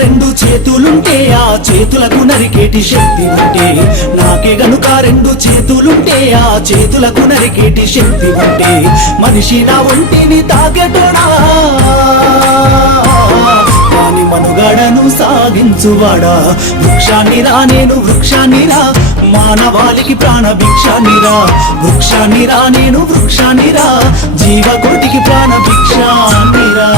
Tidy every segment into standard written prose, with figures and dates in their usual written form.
రెండు చేతులుంటే ఆ చేతులకు నరికేటి శక్తి ఉంటే, నాకే గనుక రెండు చేతులుంటే ఆ చేతులకు నరికేటి శక్తి ఉంటే, మనిషి నా ఒంటిని తాకెటోడా వాని మనుగడను సాగించువాడా. వృక్షాన్నిరా నేను వృక్షాన్నిరా, మానవాళికి ప్రాణ భిక్షాన్నిరా. వృక్షాన్నిరా నేను వృక్షాన్నిరా, జీవకోటికి ప్రాణ భిక్షాన్నిరా.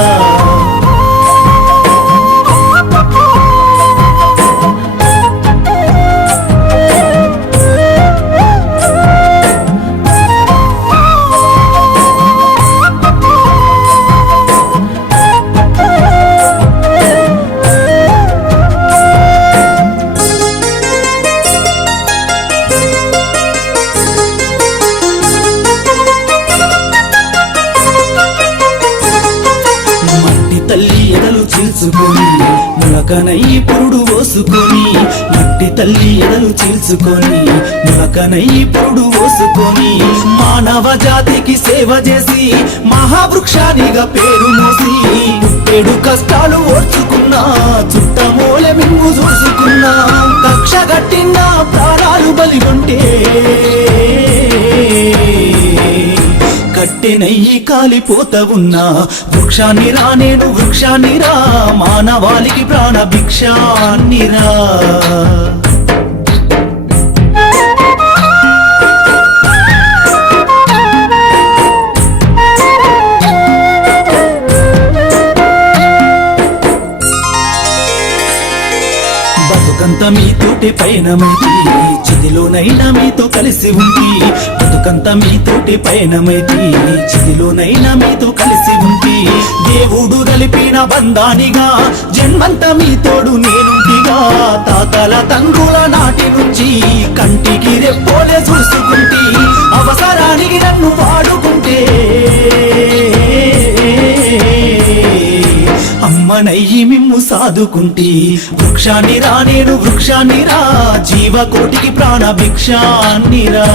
తల్లి ఎదలు చీల్చుకొని ములకనై పురుడు పోసుకొని, మట్టి తల్లి ఎదలు చీల్చుకొని ములకనై పురుడు పోసుకొని, మానవ జాతికి సేవ చేసి మహావృక్షానిగా పేరు మోసి, ఏడు కష్టాలు ఓర్చుకున్నా చుట్టమూల మిమ్ము చూసుకున్నా, కక్ష గట్టిన ప్రాణాలు బలిగొంటే కట్టెనయ్యి కాలిపోత ఉన్నా. వృక్షాన్నిరా నేను వృక్షాన్నిరా, మానవాళికి ప్రాణ భిక్షాన్నిరా. బతుకంత మీతోటి పయనమైతి, చిదిలోనైనా మీతో కలిసి ఉంటి. బతుకంత మీతోటి పయనమైతి, చిదిలోనైనా మీతో కలిసి ఉంటి. దేవుడు కలిపిన బంధానిగా జన్మంత మీతోడు నేనుంటిగా. తాతల తండ్రుల నాటి నుంచి కంటికి రెప్పోలే చూసుకుంటి, అవసరానికి నన్ను వాడుకుంటే అమ్మనయ్యి మిమ్ము సాదుకుంటి. వృక్షాన్నిరా నేను వృక్షాన్నిరా, జీవకోటికి ప్రాణ భిక్షాన్నిరా.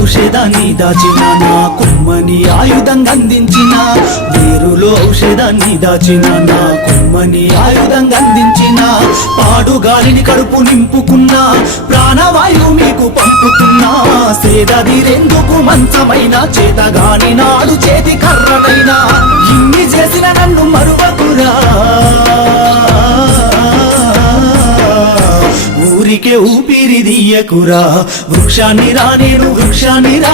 ఔషధాన్ని దాచిన నా కుమ్మని ఆయుధంగా అందించిన, వేరులో ఔషధాన్ని దాచిన నా కుమ్మని ఆయుధంగా అందించిన, పాడు గాలిని కడుపు నింపుకున్న ప్రాణవాయువు మీకు పంపుతున్నా. సేదదీరెందుకు మంచమైన చేతగాని నాడు చేతి కర్రనైనా, ఇన్ని చేసిన నన్ను మరువకురా. ఊరికే ఊపిరిదీయకురా. వృక్షాన్నిరా నేను వృక్షాన్నిరా,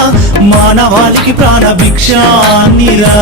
మానవాళికి ప్రాణ భిక్షాన్నిరా.